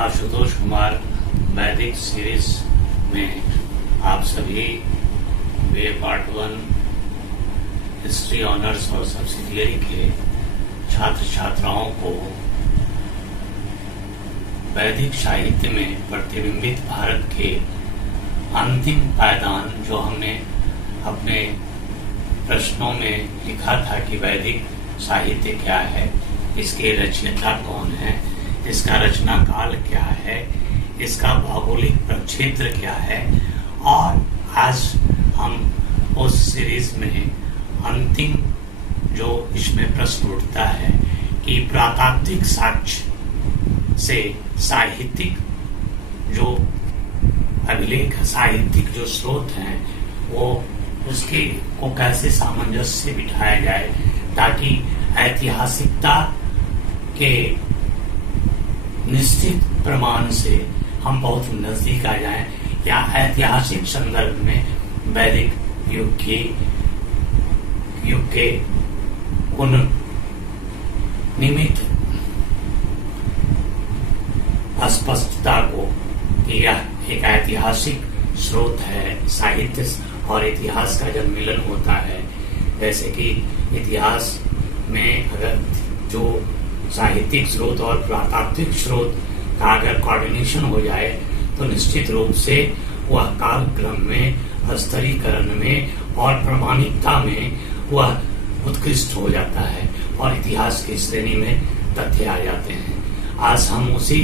आशुतोष कुमार वैदिक सीरीज में आप सभी वे पार्ट 1 हिस्ट्री ऑनर्स और सब्सिडियरी के छात्र छात्राओं को वैदिक साहित्य में प्रतिबिंबित भारत के अंतिम पायदान जो हमने अपने प्रश्नों में लिखा था कि वैदिक साहित्य क्या है, इसके रचयिता कौन है, इसका रचना काल क्या है, इसका भौगोलिक प्रक्षेत्र क्या है, और आज हम उस सीरीज में अंतिम जो इसमें प्रश्न उठता है कि पुरातात्विक साक्ष्य से साहित्यिक जो अभिलेख साहित्यिक जो स्रोत हैं वो उसके को कैसे सामंजस्य बिठाया जाए ताकि ऐतिहासिकता के निश्चित प्रमाण से हम बहुत नजदीक आ जाएं या ऐतिहासिक संदर्भ में वैदिक युग के उन निमित्त अस्पष्टता को कि यह एक ऐतिहासिक स्रोत है। साहित्य और इतिहास का जब मिलन होता है, जैसे कि इतिहास में अगर जो साहित्यिक स्रोत और पुरातात्विक स्रोत का अगर कोऑर्डिनेशन हो जाए तो निश्चित रूप से वह कालक्रम में, स्तरीकरण में और प्रामाणिकता में वह उत्कृष्ट हो जाता है और इतिहास की श्रेणी में तथ्य आ जाते हैं। आज हम उसी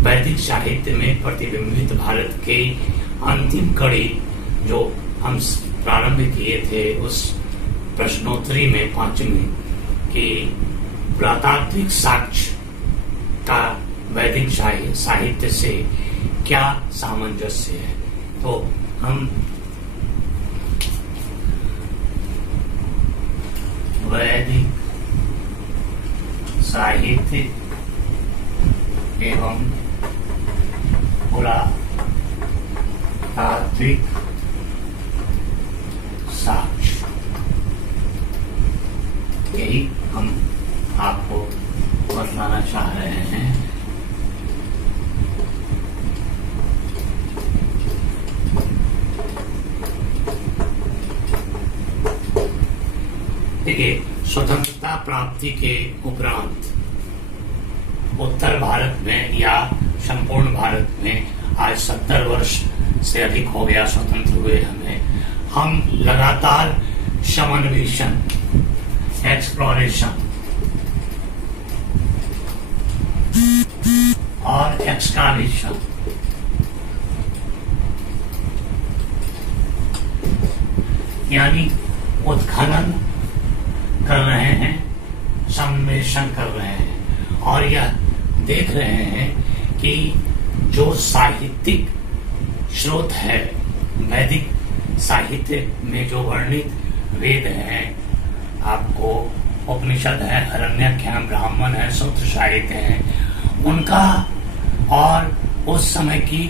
वैदिक साहित्य में प्रतिबिंबित भारत के अंतिम कड़ी जो हम प्रारंभ किए थे उस प्रश्नोत्तरी में 5वीं कि पुरातात्विक साक्ष्य का वैदिक साहित्य से क्या सामंजस्य है। तो हम वैदिक साहित्य एवं पुरातात्विक साक्ष्य यही हम आपको बताना चाह रहे हैं। देखिए, स्वतंत्रता प्राप्ति के उपरांत उत्तर भारत में या संपूर्ण भारत में आज 70 वर्ष से अधिक हो गया स्वतंत्र हुए हम लगातार समन्वेषण, एक्सप्लोरेशन और एक्सकावेशन यानी उत्खनन कर रहे हैं, सम्मेषण कर रहे हैं और यह देख रहे हैं कि जो साहित्यिक स्रोत है वैदिक साहित्य में जो वर्णित वेद हैं, आपको उपनिषद है, अरण्यक है, ब्राह्मण है, सूत्र साहित्य है, उनका और उस समय की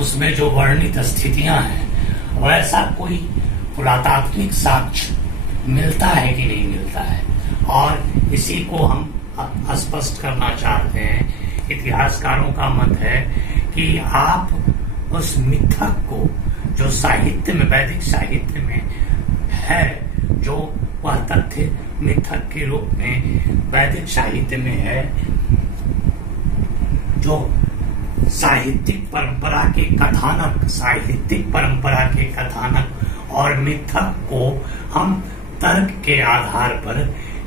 उसमें जो वर्णित स्थितियां हैं वैसा कोई पुरातात्विक साक्ष्य मिलता है कि नहीं मिलता है, और इसी को हम स्पष्ट करना चाहते हैं। इतिहासकारों का मत है कि आप उस मिथक को जो साहित्य में, वैदिक साहित्य में है, जो वह तथ्य मिथक के रूप में वैदिक साहित्य में है, जो साहित्यिक परंपरा के कथानक, साहित्यिक परंपरा के कथानक और मिथक को हम तर्क के आधार पर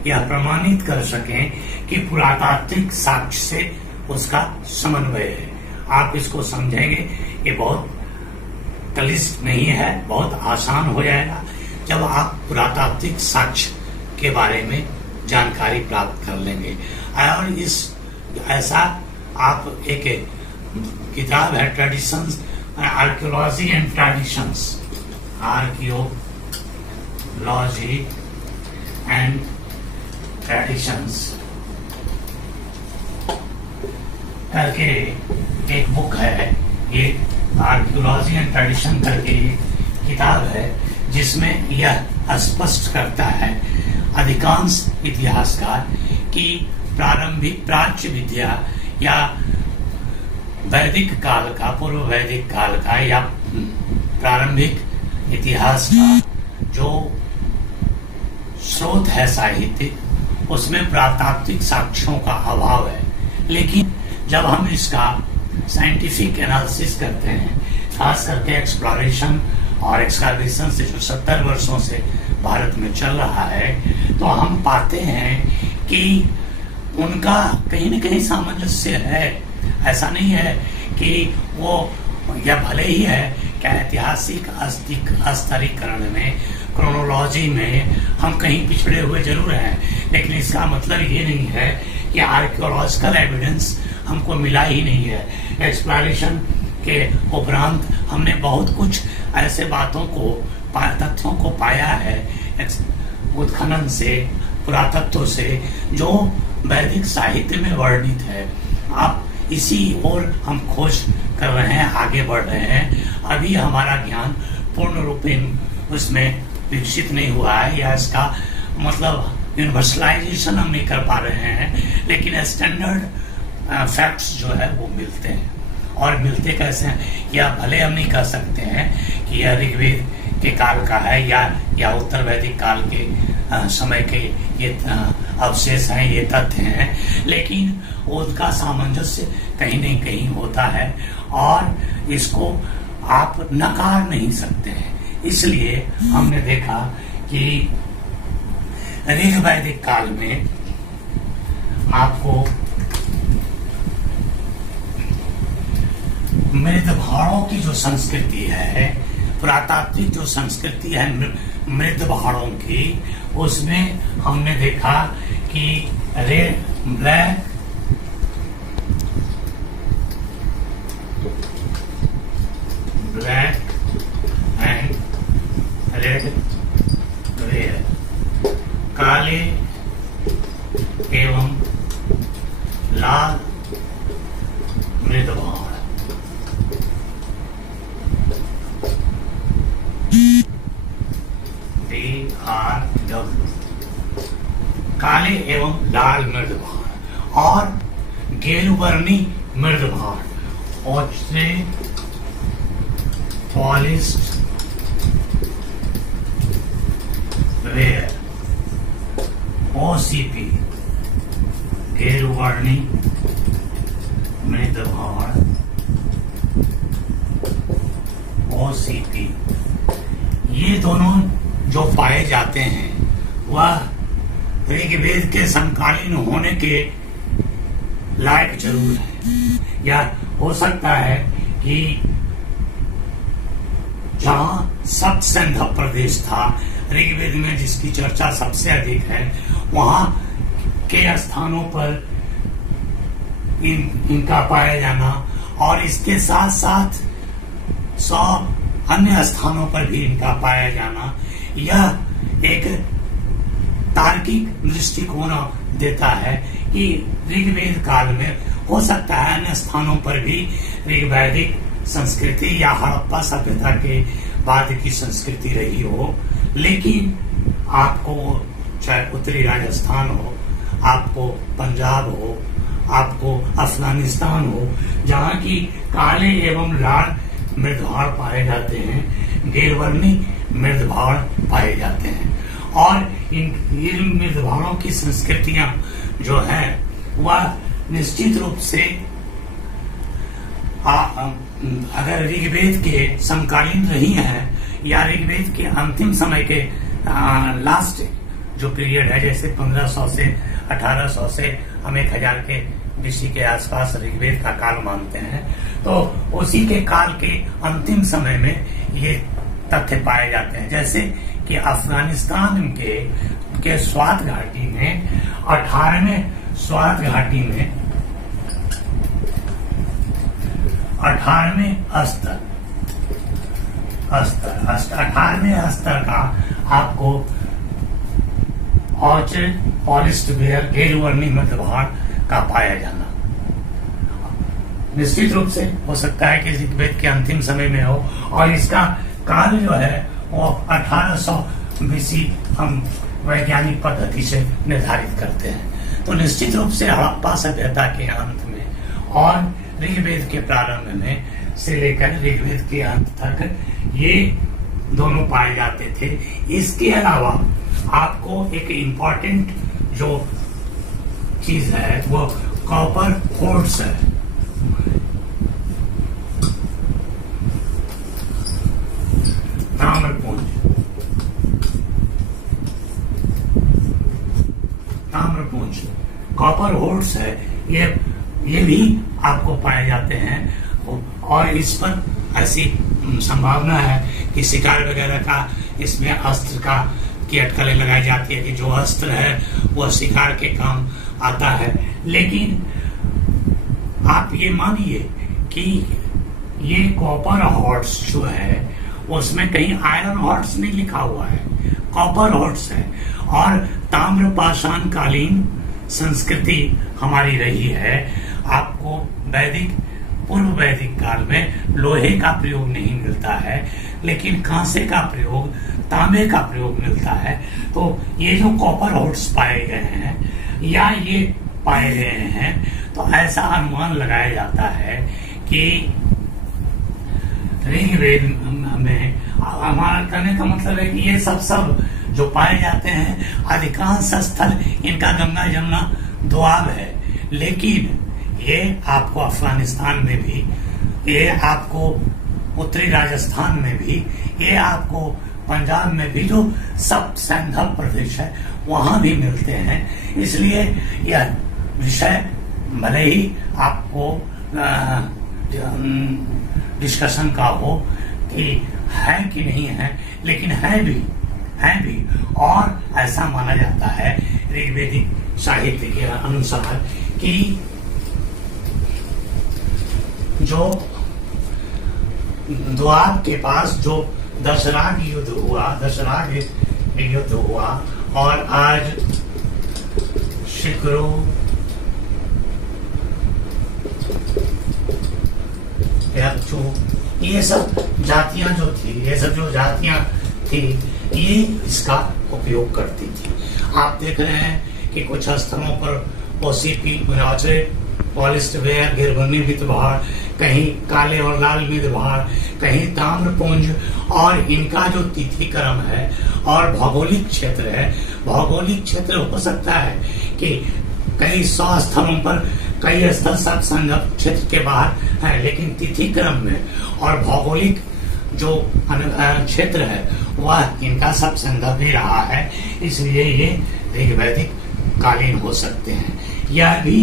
यह प्रमाणित कर सकें कि पुरातात्विक साक्ष्य से उसका समन्वय है। आप इसको समझेंगे, ये बहुत क्लिष्ट नहीं है, बहुत आसान हो जाएगा जब आप पुरातात्विक साक्ष्य के बारे में जानकारी प्राप्त कर लेंगे। और इस ऐसा आप एक किताब है traditions, archaeology and traditions, archaeology and traditions करके एक बुक है, ये आर्कियोलॉजी एंड ट्रेडिशन करके किताब है जिसमें यह स्पष्ट करता है अधिकांश इतिहासकार कि प्रारंभिक प्राच्य विद्या या वैदिक काल का, पूर्व वैदिक काल का या प्रारंभिक इतिहास का जो स्रोत है साहित्यिक, उसमें पुरातात्विक साक्ष्यों का अभाव है। लेकिन जब हम इसका साइंटिफिक एनालिसिस करते हैं, खास करके एक्सप्लोरेशन और एक्सकर्वेशन से जो 70 वर्षों से भारत में चल रहा है, तो हम पाते हैं कि उनका कहीं न कहीं सामंजस्य है। ऐसा नहीं है कि वो, या भले ही है क्या ऐतिहासिक स्तरीकरण में, क्रोनोलॉजी में हम कहीं पिछड़े हुए जरूर हैं, लेकिन इसका मतलब ये नहीं है कि आर्कियोलॉजिकल एविडेंस हमको मिला ही नहीं है। एक्सप्लोरेशन के उपरांत हमने बहुत कुछ ऐसे बातों को, तथ्यों को पाया है उत्खनन से, पुरातत्व से, जो वैदिक साहित्य में वर्णित है। अब इसी ओर हम खोज कर रहे हैं, आगे बढ़ रहे हैं। अभी हमारा ज्ञान पूर्ण रूपेण उसमें विकसित नहीं हुआ है, या इसका मतलब यूनिवर्सलाइजेशन हम नहीं कर पा रहे हैं, लेकिन स्टैंडर्ड फैक्ट्स जो है वो मिलते हैं। और मिलते कैसे हैं, या भले हम नहीं कह सकते हैं कि यह ऋग्वेद के काल का है या उत्तर वैदिक काल के समय के ये अवशेष हैं, ये तथ्य हैं, लेकिन उसका सामंजस्य कहीं न कहीं होता है और इसको आप नकार नहीं सकते हैं। इसलिए हमने देखा कि ऋग वैदिक काल में आपको मृदभाड़ों की जो संस्कृति है, पुरातात्विक जो संस्कृति है मृदभाड़ों की, उसमें हमने देखा कि ब्लैक एंड रेड वेयर, काले एवं लाल मृदभाड़, काले एवं लाल मृदभाड़ और गेरुवर्णी मृदभाड़ और पॉलिश्ड वेयर, OCP, गेरुवर्णी मृदभाड़, OCP, ये दोनों जो पाए जाते हैं वह ऋग्वेद के समकालीन होने के लायक जरूर है। या हो सकता है कि जहां सप्तसिंध प्रदेश था ऋग्वेद में, जिसकी चर्चा सबसे अधिक है, वहां के स्थानों पर इनका पाया जाना और इसके साथ साथ 100 अन्य स्थानों पर भी इनका पाया जाना, यह एक तार्किक दृष्टिकोण देता है कि ऋग्वेद काल में हो सकता है अन्य स्थानों पर भी ऋग्वैदिक संस्कृति या हड़प्पा सभ्यता के बाद की संस्कृति रही हो। लेकिन आपको चाहे उत्तरी राजस्थान हो, आपको पंजाब हो, आपको अफगानिस्तान हो, जहाँ की काले एवं लाल मृदभाड़ पाए जाते हैं, गेरुवर्णी मृदभाड़ पाए जाते हैं। और इन मृदभाड़ों की संस्कृतियां जो है वह निश्चित रूप से अगर ऋग्वेद के समकालीन रही है या ऋग्वेद के अंतिम समय के लास्ट जो पीरियड है, जैसे 1500 से 1800 से हम 1000 के BC के आसपास ऋग्वेद का काल मानते हैं, तो उसी के काल के अंतिम समय में ये तथ्य पाए जाते हैं। जैसे कि अफगानिस्तान के स्वात घाटी में 18वें स्वात घाटी में 18वें अस्तर 18वें स्तर का आपको पॉलिश्ड वेयर गेरुवर्णी मृदभाड़ का पाया जाना निश्चित रूप से हो सकता है कि ऋग्वेद के अंतिम समय में हो, और इसका काल जो है वो 1800 BC हम वैज्ञानिक पद्धति से निर्धारित करते हैं। तो निश्चित रूप से हड़प्पा सभ्यता के अंत में और ऋग्वेद के प्रारंभ में से लेकर ऋग्वेद के अंत तक ये दोनों पाए जाते थे। इसके अलावा आपको एक इम्पोर्टेंट जो चीज है वो कॉपर होर्स है। ताम्रपुंज कॉपर होर्स है, ये भी आपको पाए जाते हैं और इस पर ऐसी संभावना है कि शिकार वगैरह का इसमें अस्त्र का की अटकलें लगाई जाती है कि जो अस्त्र है वह शिकार के काम आता है। लेकिन आप ये मानिए कि ये कॉपर हॉर्स जो है उसमें कहीं आयरन हॉर्स नहीं लिखा हुआ है, कॉपर हॉर्स है। और ताम्र पाषाण कालीन संस्कृति हमारी रही है। आपको वैदिक पूर्व वैदिक काल में लोहे का प्रयोग नहीं मिलता है, लेकिन कांसे का प्रयोग, तांबे का प्रयोग मिलता है। तो ये जो कॉपर हॉर्स पाए गए हैं या ये पाए गए हैं, तो ऐसा अनुमान लगाया जाता है कि ऋग्वेद में, हमारा कहने का मतलब है कि ये सब जो पाए जाते हैं अधिकांश स्थल इनका गंगा जमुना दोआब है। लेकिन ये आपको अफगानिस्तान में भी, ये आपको उत्तरी राजस्थान में भी, ये आपको पंजाब में भी जो सब सैंधव प्रदेश है वहां भी मिलते हैं। इसलिए यह विषय भले ही आपको डिस्कशन का हो कि है कि नहीं है, लेकिन है भी और ऐसा माना जाता है ऋग्वेदिक साहित्य के अनुसार कि जो द्वार के पास जो दशराग युद्ध हुआ और आज शिकरो ये सब जातियां जो थी ये इसका उपयोग करती थी। आप देख रहे हैं कि कुछ स्थलों पर ओसीपी पॉलिस्ड वेयर गिरवनी विधभार, कहीं काले और लाल विधभार, कहीं ताम्रपुंज, और इनका जो तिथि क्रम है और भौगोलिक क्षेत्र है, भौगोलिक क्षेत्र हो सकता है कि कई 100 स्थलों पर कई स्थल सब संदर्भ क्षेत्र के बाहर है, लेकिन तिथि क्रम में और भौगोलिक जो क्षेत्र है वह इनका सब संदर्भ ही रहा है। इसलिए ये ऋग्वैदिक कालीन हो सकते हैं। यह भी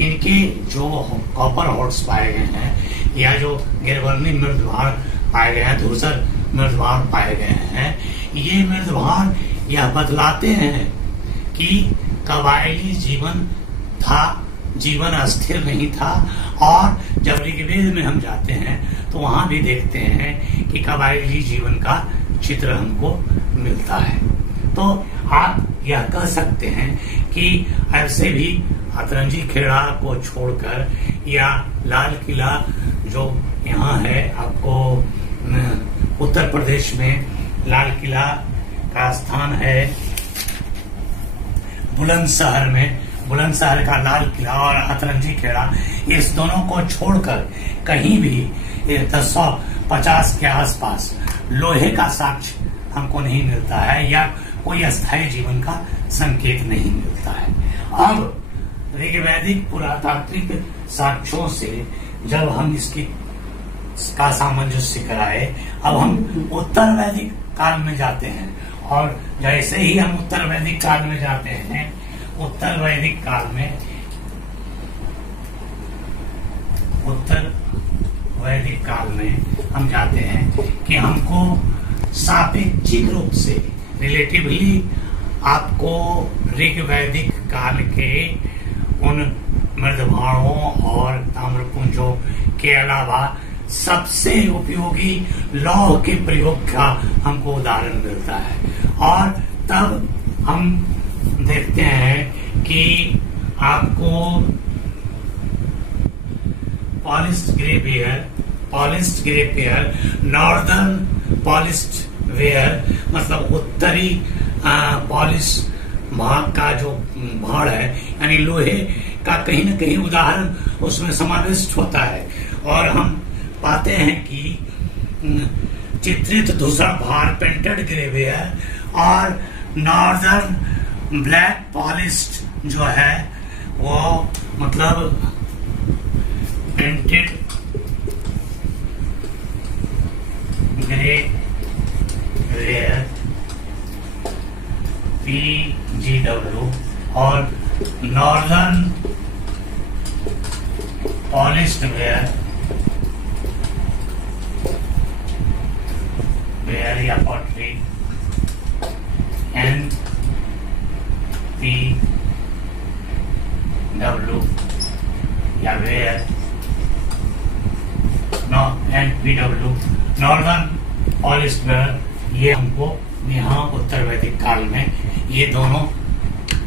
इनके जो कॉपर हॉर्स पाए गए हैं या जो गिरवर्णी मृदभार पाए गए हैं, धूसर मृदभार पाए गए हैं, ये मृदभार यह बतलाते हैं कि कबायली जीवन था, जीवन अस्थिर नहीं था। और जब ऋग्वेद में हम जाते हैं तो वहां भी देखते हैं कि कबायली जीवन का चित्र हमको मिलता है। तो आप यह कह सकते हैं कि ऐसे भी अतरंजी खेड़ा को छोड़कर या लाल किला जो यहाँ है, आपको उत्तर प्रदेश में लाल किला का स्थान है बुलंदशहर में, बुलंदशहर का लाल किला और अतरंजी खेड़ा, इस दोनों को छोड़कर कहीं भी 1050 के आसपास लोहे का साक्ष्य हमको नहीं मिलता है या कोई अस्थायी जीवन का संकेत नहीं मिलता है। अब ऋग्वैदिक पुरातात्विक साक्ष्यों से जब हम इसका सामंजस्य कराए, अब हम उत्तर वैदिक काल में जाते हैं। और जैसे ही हम उत्तर वैदिक काल में जाते हैं, उत्तर वैदिक काल में हम जाते हैं कि हमको सापेक्षिक रूप से रिलेटिवली आपको ऋग्वैदिक काल के उन मृदभाणों और ताम्रपुंजों के अलावा सबसे उपयोगी लौह के प्रयोग का हमको उदाहरण मिलता है। और तब हम देखते हैं कि आपको polished grey pair, northern polished where, मतलब उत्तरी पॉलिश भाग का जो भाड़ है, यानी लोहे का कहीं न कहीं उदाहरण उसमें समाविष्ट होता है। और हम पाते हैं कि चित्रित धूसर भार पेंटेड ग्रेवियर और नॉर्दर्न ब्लैक पॉलिश्ड जो है वो मतलब पेंटेड ग्रेवियर PGW और नॉर्दर्न पॉलिश्ड वेयर या पॉटरी NPW या ware NPW northern polished ware, ये हमको यहाँ उत्तर वैदिक काल में ये दोनों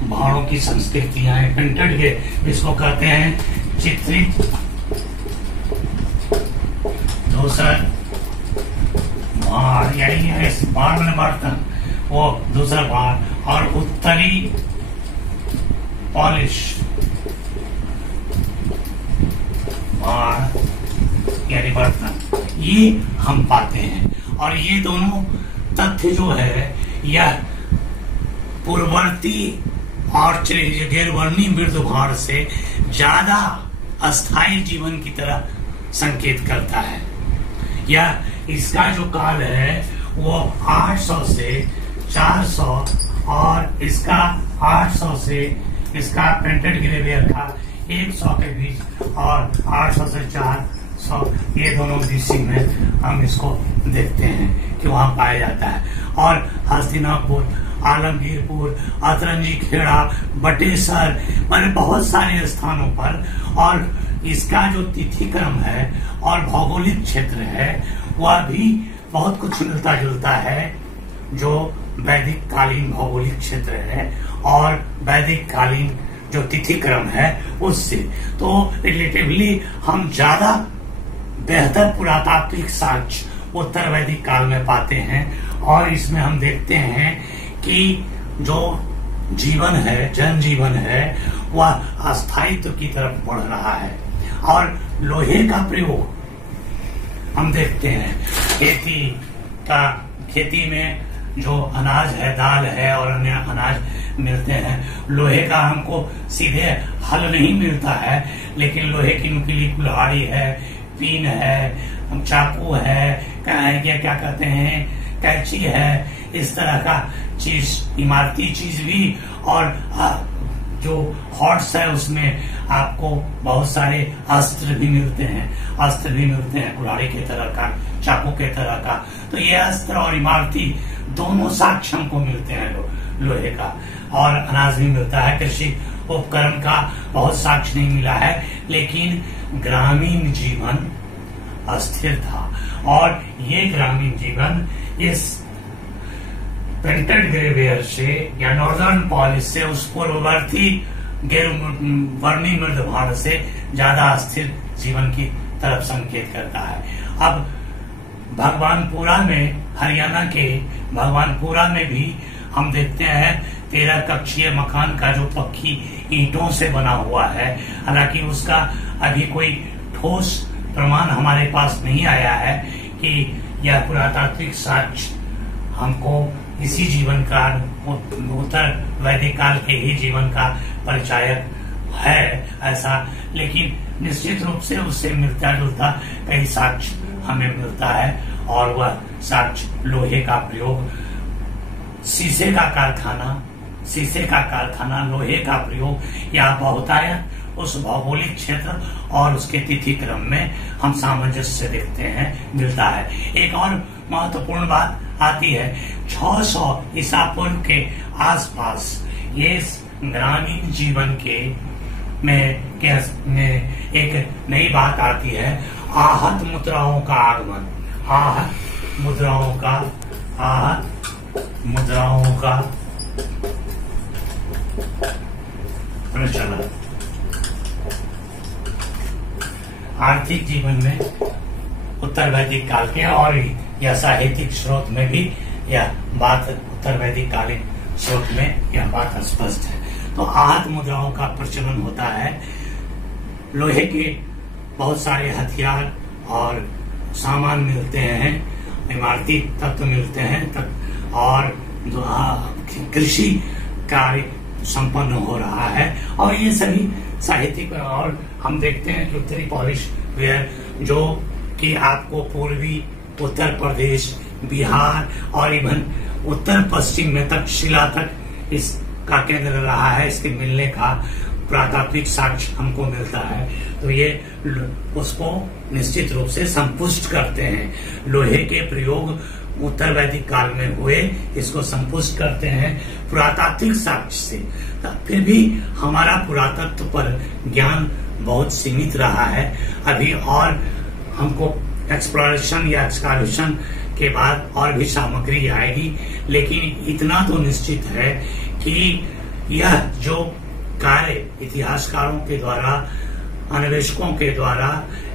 भाड़ों की संस्कृतियां हैं। पेंटेड के इसको कहते हैं चित्रित धूसर भार, यही है भार में बर्तन, वो धूसर भार और उत्तरी पॉलिश भार यानी बर्तन, ये हम पाते हैं। और ये दोनों तथ्य जो है यह पूर्ववर्ती और गैरवर्णी मृद भार से ज्यादा अस्थायी जीवन की तरह संकेत करता है। यह इसका जो काल है वो 800 से 400 और इसका 800 से इसका पेंटेड ग्रेवियर का 100 के बीच और 800 से 400 ये दोनों बीसी में हम इसको देखते हैं कि वहां पाया जाता है। और हस्तिनापुर, आलमगीरपुर, अतरंजी खेड़ा, बटेसर मैंने बहुत सारे स्थानों पर, और इसका जो तिथि क्रम है और भौगोलिक क्षेत्र है वह भी बहुत कुछ मिलता जुलता है जो वैदिक कालीन भौगोलिक क्षेत्र है और वैदिक कालीन जो तिथि क्रम है उससे। तो रिलेटिवली हम ज्यादा बेहतर पुरातात्विक साक्ष्य उत्तर वैदिक काल में पाते हैं। और इसमें हम देखते हैं कि जो जीवन है, जनजीवन है, वह अस्थायित्व की तरफ बढ़ रहा है। और लोहे का प्रयोग हम देखते हैं खेती में जो अनाज है, दाल है और अन्य अनाज मिलते हैं, लोहे का हमको सीधे हल नहीं मिलता है, लेकिन लोहे की नुकीली कुल्हाड़ी है, पीन है, चाकू है, क्या कहते हैं, कैंची है, इस तरह का चीज, इमारती चीज भी। और जो हॉर्स है उसमें आपको बहुत सारे अस्त्र भी मिलते हैं, कुल्हाड़ी के तरह का, चाकू के तरह का। तो ये अस्त्र और इमारती दोनों साक्ष्य हमको मिलते हैं लोहे का। और अनाज भी मिलता है। कृषि उपकरण का बहुत साक्ष्य नहीं मिला है, लेकिन ग्रामीण जीवन अस्थिर था। और ये ग्रामीण जीवन इस पेंटेड ग्रेवियर से या नॉर्दर्न पॉलिश से उस पूर्ववर्ती गैरवर्णी मृद भार से ज्यादा अस्थिर जीवन की तरफ संकेत करता है। अब भगवानपुरा में, हरियाणा के भगवानपुरा में भी हम देखते हैं 13 कक्षीय मकान का जो पक्की ईंटों से बना हुआ है। हालांकि उसका अभी कोई ठोस प्रमाण हमारे पास नहीं आया है कि यह पुरातात्विक साक्ष्य हमको इसी जीवन का, उत्तर वैदिक काल के ही जीवन का परिचायक है ऐसा, लेकिन निश्चित रूप से उससे मिलता जुलता कई साक्ष्य हमें मिलता है। और वह साक्ष्य लोहे का प्रयोग, शीशे का कारखाना, लोहे का प्रयोग या बहुतायत उस भौगोलिक क्षेत्र और उसके तिथि क्रम में हम सामंजस्य देखते हैं, मिलता है। एक और महत्वपूर्ण बात आती है 600 ईसा पूर्व के आसपास ये ग्रामीण जीवन के में एक नई बात आती है, आहत मुद्राओं का आगमन। आहत मुद्राओं का प्रचलन आर्थिक जीवन में उत्तर वैदिक काल के, और यह साहित्यिक स्रोत में भी यह बात, उत्तर वैदिक कालीन स्रोत में यह बात स्पष्ट है। तो आहत मुद्राओं का प्रचलन होता है लोहे के बहुत सारे हथियार और सामान मिलते हैं, इमारती तत्व मिलते हैं और कृषि कार्य संपन्न हो रहा है। और ये सभी साहित्यिक, और हम देखते हैं कि उत्तरी पॉलिश वेयर जो कि आपको पूर्वी उत्तर प्रदेश, बिहार और इवन उत्तर पश्चिम में तक, शिला तक इसका केंद्र रहा है। इसके मिलने का प्रातात्विक साक्ष्य हमको मिलता है, तो ये उसको निश्चित रूप से संपुष्ट करते हैं। लोहे के प्रयोग उत्तर वैदिक काल में हुए, इसको संपुष्ट करते हैं पुरातात्विक साक्ष्य से। फिर भी हमारा पुरातत्व पर ज्ञान बहुत सीमित रहा है अभी, और हमको एक्सप्लोरेशन या एक्सकावेशन के बाद और भी सामग्री आएगी। लेकिन इतना तो निश्चित है कि यह जो कार्य इतिहासकारों के द्वारा, अन्वेषकों के द्वारा,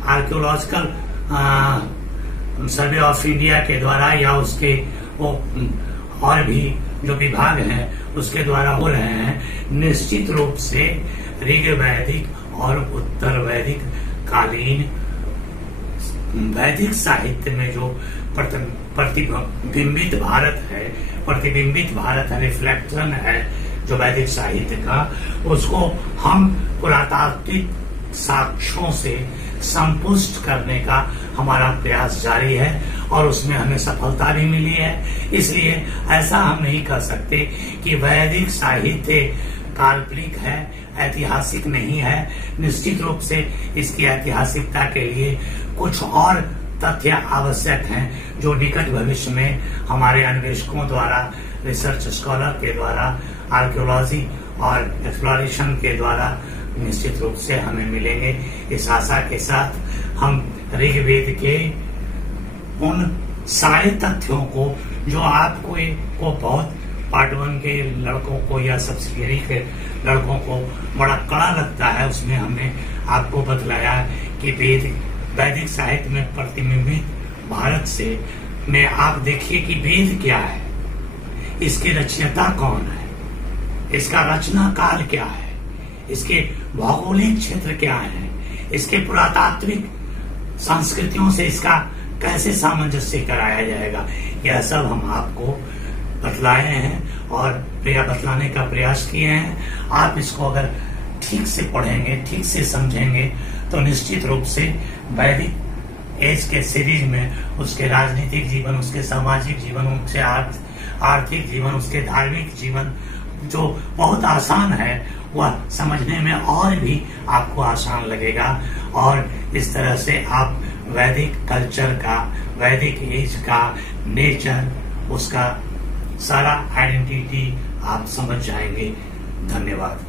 आर्कियोलॉजिकल सर्वे ऑफ इंडिया के द्वारा या उसके और भी जो विभाग हैं उसके द्वारा हो रहे हैं, निश्चित रूप से ऋग वैदिक और उत्तर वैदिक कालीन वैदिक साहित्य में जो प्रतिबिंबित भारत है, रिफ्लेक्शन है जो वैदिक साहित्य का, उसको हम पुरातात्विक साक्ष्यों से संपुष्ट करने का हमारा प्रयास जारी है और उसमें हमें सफलता भी मिली है। इसलिए ऐसा हम नहीं कह सकते कि वैदिक साहित्य काल्पनिक है, ऐतिहासिक नहीं है। निश्चित रूप से इसकी ऐतिहासिकता के लिए कुछ और तथ्य आवश्यक हैं जो निकट भविष्य में हमारे अन्वेषकों द्वारा, रिसर्च स्कॉलर के द्वारा, आर्कियोलॉजी और एक्सप्लोरेशन के द्वारा निश्चित रूप से हमें मिलेंगे। इस आशा के साथ हम ऋग्वेद के उन सारे तथ्यों को जो आपको को बहुत पार्ट 1 के लड़कों को या सब्सिडियरी के लड़कों को बड़ा कड़ा लगता है, उसमें हमने आपको बतलाया कि वैदिक साहित्य में प्रतिबिंबित भारत से में आप देखिए कि वेद क्या है, इसके रचयिता कौन है, इसका रचना काल क्या है, इसके भौगोलिक क्षेत्र क्या है, इसके पुरातात्विक संस्कृतियों से इसका कैसे सामंजस्य कराया जाएगा, यह सब हम आपको बतलाए हैं और बतलाने का प्रयास किए हैं। आप इसको अगर ठीक से पढ़ेंगे, ठीक से समझेंगे तो निश्चित रूप से वैदिक एज के सीरीज में उसके राजनीतिक जीवन, उसके सामाजिक जीवन, उसके आर्थिक जीवन, उसके धार्मिक जीवन जो बहुत आसान है वह समझने में और भी आपको आसान लगेगा। और इस तरह से आप वैदिक कल्चर का, वैदिक एज का नेचर, उसका सारा आइडेंटिटी आप समझ जाएंगे। धन्यवाद।